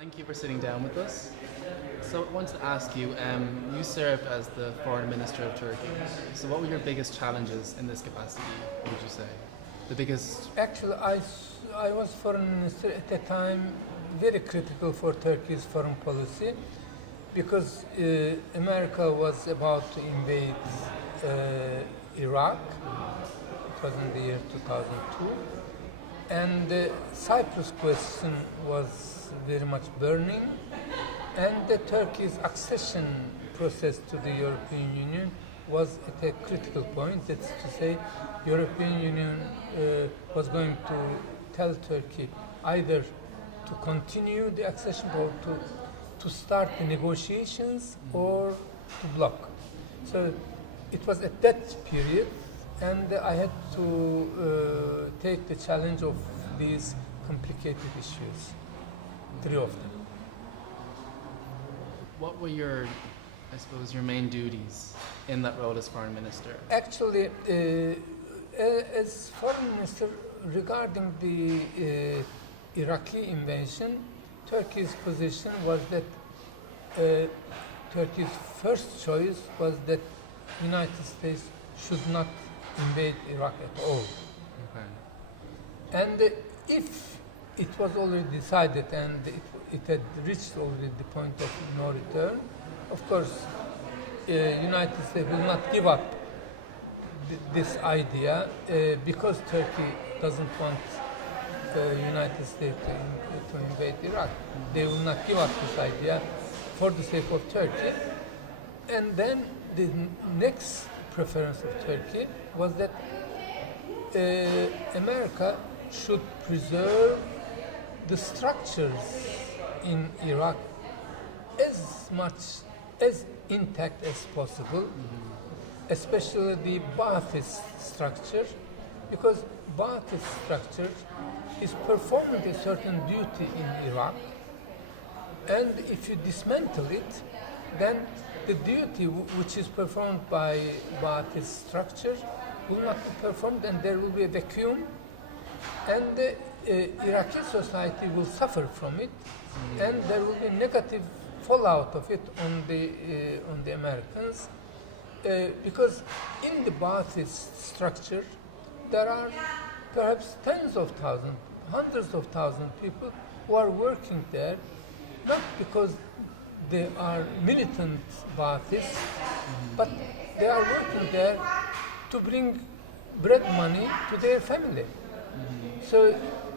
Thank you for sitting down with us. So I wanted to ask you, you served as the Foreign Minister of Turkey. So what were your biggest challenges in this capacity, would you say? The biggest... Actually, I was foreign minister at a time very critical for Turkey's foreign policy because America was about to invade Iraq. It was in the year 2002. And the Cyprus question was very much burning. And the Turkey's accession process to the European Union was at a critical point. That's to say, European Union was going to tell Turkey either to continue the accession or to start the negotiations or to block. So it was at that period, and I had to take the challenge of these complicated issues, three of them. What were your, I suppose, your main duties in that role as Foreign Minister? Actually, as Foreign Minister, regarding the Iraqi invasion, Turkey's position was that Turkey's first choice was that United States should not invade Iraq at all. Okay. And if it was already decided and it had reached already the point of no return, of course, United States will not give up this idea because Turkey doesn't want United States to invade Iraq. They will not give up this idea for the sake of Turkey. And then the next preference of Turkey was that America should preserve the structures in Iraq as much as intact as possible, especially the Ba'athist structure, because Ba'athist structure is performing a certain duty in Iraq, and if you dismantle it, then the duty which is performed by Ba'athist structure will not be performed, and there will be a vacuum, and the Iraqi society will suffer from it, and there will be negative fallout of it on the Americans, because in the Ba'athist structure there are perhaps tens of thousands, hundreds of thousands of people who are working there, not because they are militant Ba'athists, but they are working there to bring bread money to their family. So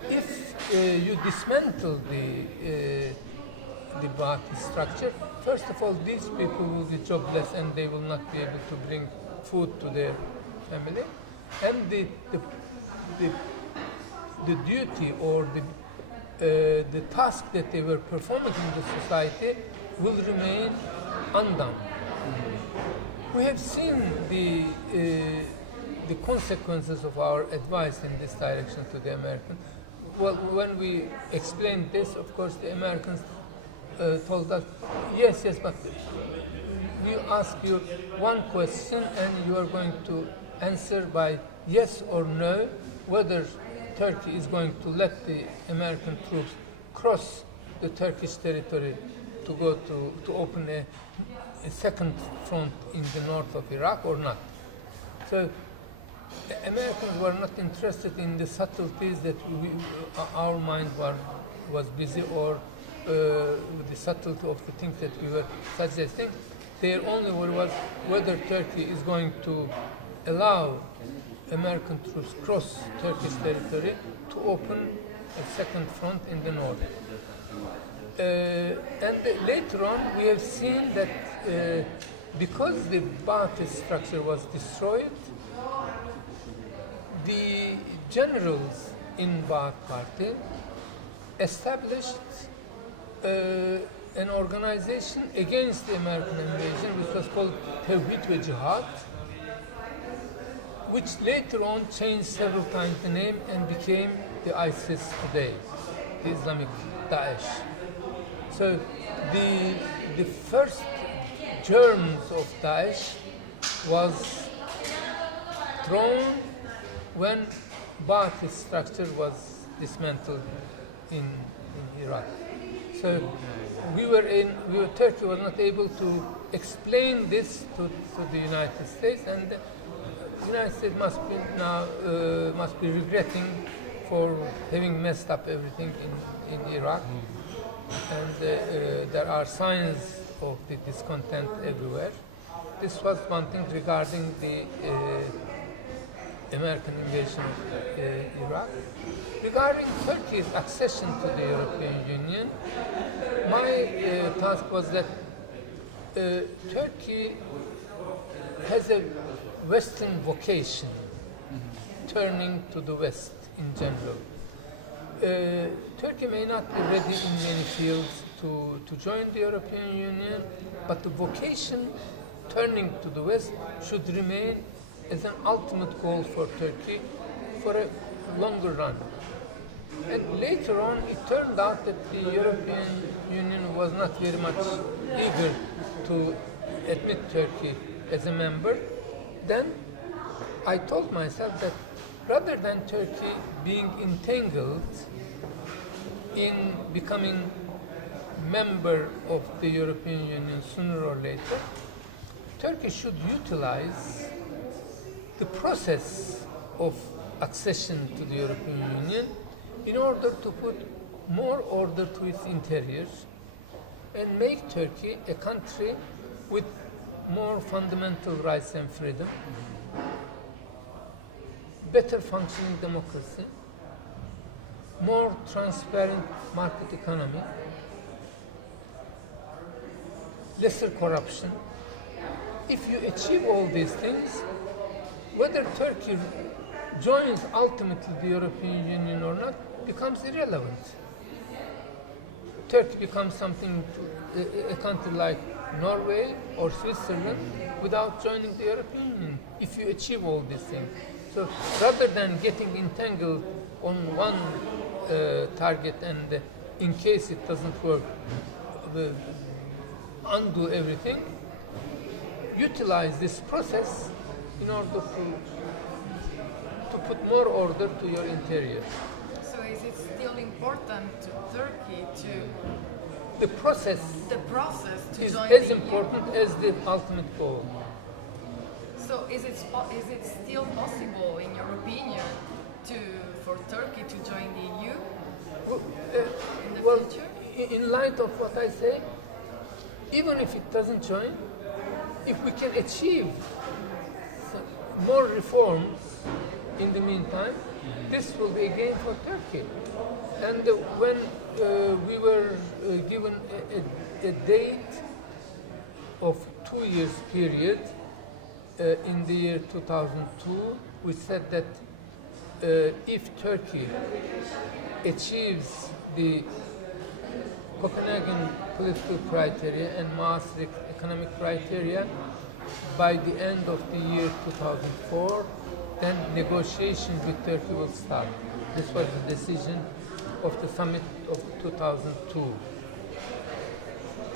if you dismantle the Ba'athist structure, first of all, these people will be jobless and they will not be able to bring food to their family, and the duty or the task that they were performing in the society will remain undone. We have seen the consequences of our advice in this direction to the Americans. Well, when we explained this, of course, the Americans told us, yes, but we ask you one question and you are going to answer by yes or no whether Turkey is going to let the American troops cross the Turkish territory to go to open a second front in the north of Iraq or not. So the Americans were not interested in the subtleties that our mind was busy, or with the subtlety of the things that we were suggesting. Their only worry was whether Turkey is going to allow American troops cross Turkish territory to open a second front in the north. And later on, we have seen that because the Ba'athist structure was destroyed, the generals in Ba'ath Party established an organization against the American invasion, which was called Tawhid ve Jihad, which later on changed several times the name and became the ISIS today, the Islamic Daesh. So the first germs of Daesh was thrown when Ba'athist structure was dismantled in Iraq. So Turkey was not able to explain this to the United States, and the United States must be regretting for having messed up everything in Iraq. And there are signs of the discontent everywhere. This was one thing regarding the American invasion of Iraq. Regarding Turkey's accession to the European Union, my task was that Turkey has a Western vocation, turning to the West in general. Turkey may not be ready in many fields to join the European Union, but the vocation turning to the West should remain as an ultimate goal for Turkey for a longer run. And later on, it turned out that the European Union was not very much eager to admit Turkey as a member. Then I told myself that rather than Turkey being entangled in becoming member of the European Union sooner or later, Turkey should utilize the process of accession to the European Union in order to put more order to its interior and make Turkey a country with more fundamental rights and freedom, better functioning democracy, more transparent market economy, lesser corruption. If you achieve all these things, whether Turkey joins ultimately the European Union or not becomes irrelevant. Turkey becomes something, a country like Norway or Switzerland without joining the European Union, if you achieve all these things. So rather than getting entangled on one target and in case it doesn't work, undo everything, utilize this process in order to put more order to your interior. So is it still important to Turkey to The process to is join as the important as the ultimate goal. EU? So is it still possible, in your opinion, for Turkey to join the EU in the future? In light of what I say, even if it doesn't join, if we can achieve more reforms in the meantime, this will be a gain for Turkey. And when we were given a date of 2 years period in the year 2002, we said that if Turkey achieves the Copenhagen political criteria and Maastricht economic criteria by the end of the year 2004, then negotiations with Turkey will start. This was the decision of the summit of 2002.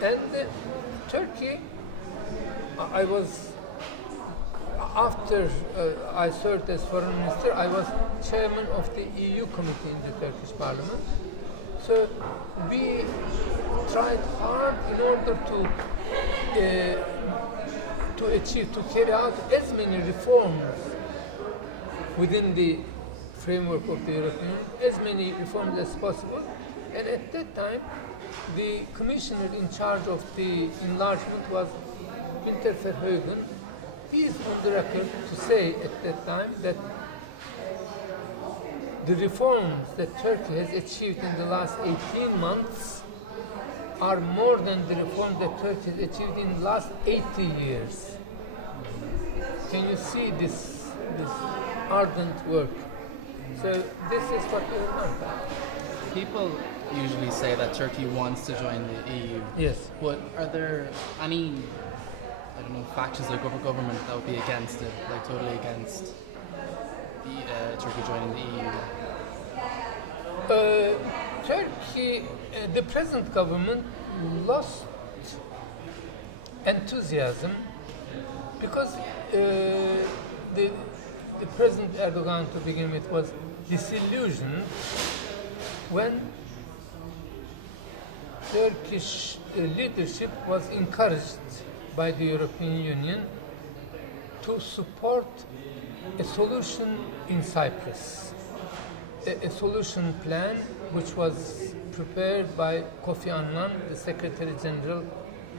And Turkey, I was, after I served as foreign minister, I was chairman of the EU committee in the Turkish parliament. So we tried hard in order to carry out as many reforms within the framework of the European Union, as many reforms as possible. And at that time, the commissioner in charge of the enlargement was Winter Verheugen. He is on the record to say at that time that the reforms that Turkey has achieved in the last 18 months are more than the reforms that Turkey has achieved in the last 80 years. Can you see this ardent work? So this is what we want. People usually say that Turkey wants to join the EU. Yes. But are there any, I don't know, factions of the government that would be against it, like totally against Turkey joining the EU? Turkey, the present government lost enthusiasm because the President Erdogan, to begin with, was disillusioned when Turkish leadership was encouraged by the European Union to support a solution in Cyprus, a solution plan which was prepared by Kofi Annan, the Secretary General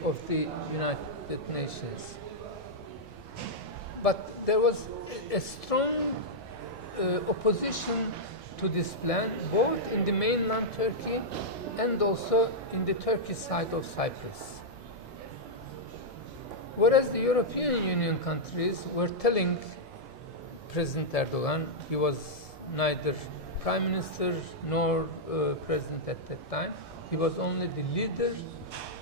of the United Nations. But there was a strong opposition to this plan, both in the mainland Turkey and also in the Turkish side of Cyprus. Whereas the European Union countries were telling President Erdogan, he was neither Prime Minister nor President at that time, he was only the leader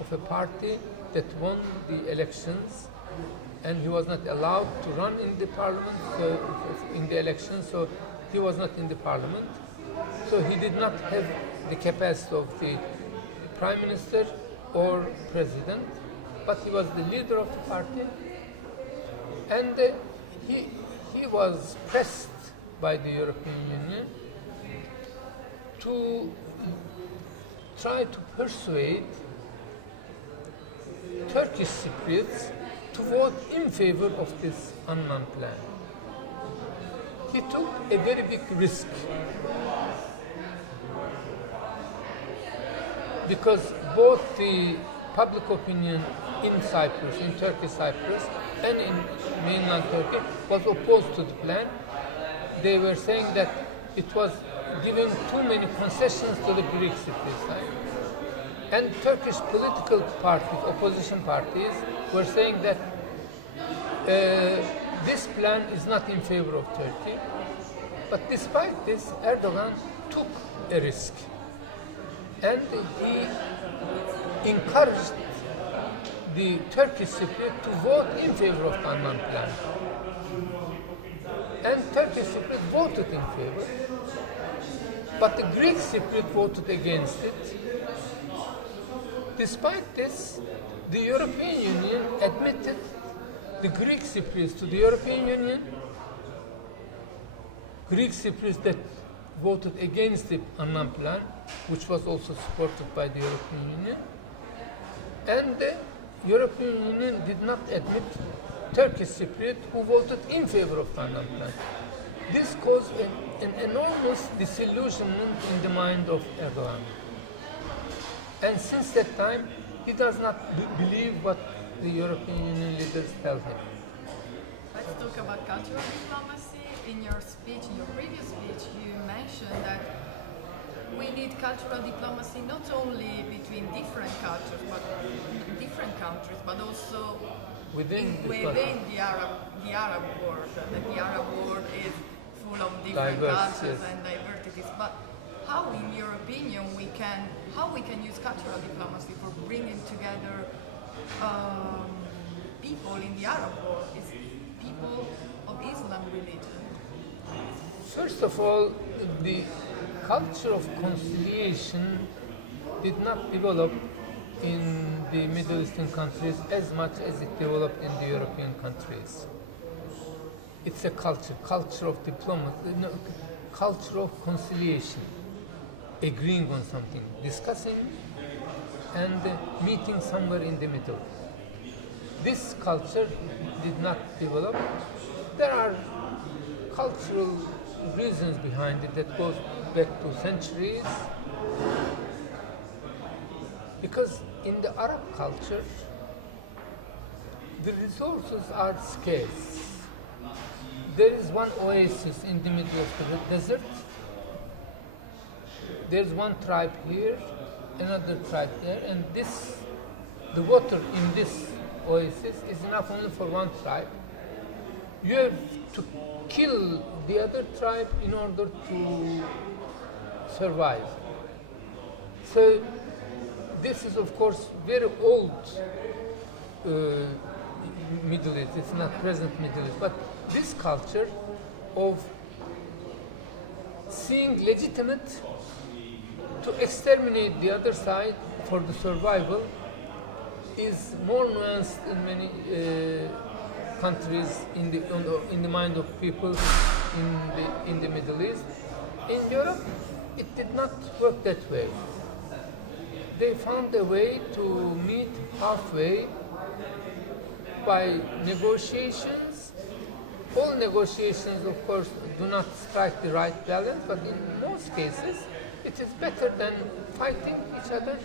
of a party that won the elections, and he was not allowed to run in the parliament in the elections, so he was not in the parliament. So he did not have the capacity of the Prime Minister or President, but he was the leader of the party, and he was pressed by the European Union to try to persuade Turkish Cypriots to vote in favor of this Annan plan. He took a very big risk because both the public opinion in Cyprus, in Turkey Cyprus, and in mainland Turkey was opposed to the plan. They were saying that it was giving too many concessions to the Greek Cypriots. Right? And Turkish political parties, opposition parties, were saying that this plan is not in favor of Turkey. But despite this, Erdogan took a risk. And he encouraged the Turkish Cypriot to vote in favor of the Annan plan. And Turkish Cypriot voted in favor, but the Greek Cypriot voted against it. Despite this, the European Union admitted the Greek Cypriots to the European Union. Greek Cypriots that voted against the Annan plan, which was also supported by the European Union, and the European Union did not admit Turkish Cypriot who voted in favor of the Annan plan. This caused an enormous disillusionment in the mind of Erdogan. And since that time, he does not believe what the European Union leaders tell him. Let's talk about cultural diplomacy. In your speech, in your previous speech, you mentioned that we need cultural diplomacy not only between different cultures, but different countries, but also within the Arab world. That the Arab world is full of different cultures and diversities. But how, in your opinion, how we can use cultural diplomacy for bringing together people in the Arab world, is people of Islam religion? First of all, the culture of conciliation did not develop in the Middle Eastern countries as much as it developed in the European countries. It's a culture of diplomacy, culture of conciliation, agreeing on something, discussing, and meeting somewhere in the middle. This culture did not develop. There are cultural reasons behind it that goes back to centuries. Because in the Arab culture, the resources are scarce. There is one oasis in the middle of the desert. There's one tribe here, another tribe there, and the water in this oasis is enough only for one tribe. You have to kill the other tribe in order to survive. So this is, of course, very old Middle East. It's not present Middle East, but this culture of seeing legitimate to exterminate the other side for the survival is more nuanced in many countries in the mind of people in the Middle East. In Europe, it did not work that way. they found a way to meet halfway by negotiations. All negotiations, of course, do not strike the right balance, but in most cases, it is better than fighting each other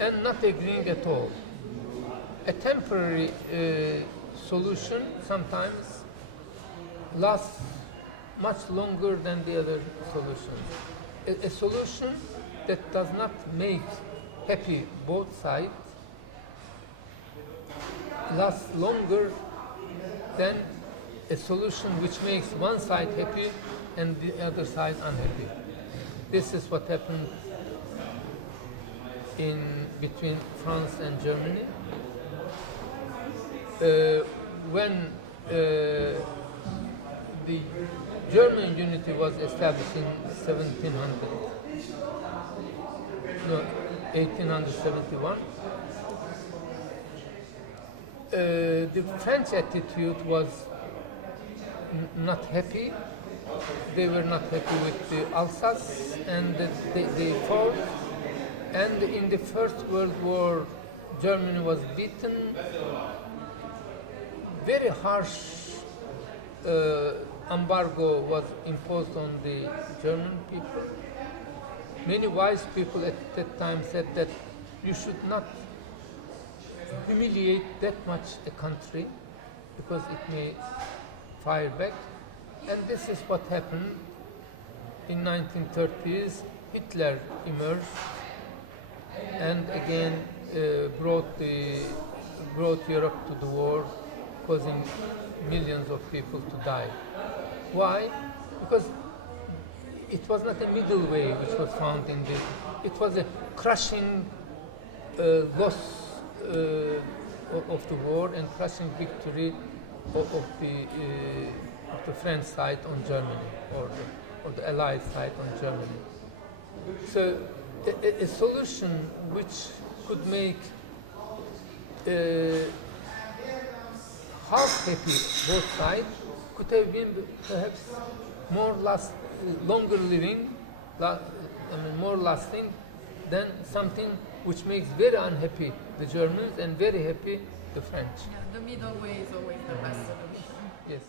and not agreeing at all. A temporary solution sometimes lasts much longer than the other solutions. A solution that does not make happy both sides lasts longer than a solution which makes one side happy and the other side unhappy. This is what happened in between France and Germany. When the German unity was established in 1871, the French attitude was not happy. They were not happy with the Alsace, and they fought. And in the First World War, Germany was beaten. Very harsh embargo was imposed on the German people. Many wise people at that time said that you should not humiliate that much a country because it may fire back. And this is what happened. In 1930s, Hitler emerged and again brought Europe to the war, causing millions of people to die. Why? Because it was not a middle way which was found in the. It was a crushing loss of the war and crushing victory of the French side on Germany, or the Allied side on Germany. So a solution which could make half happy both sides could have been perhaps longer living, more lasting than something which makes very unhappy the Germans and very happy the French. Yeah, the middle way is always the best solution. Yes.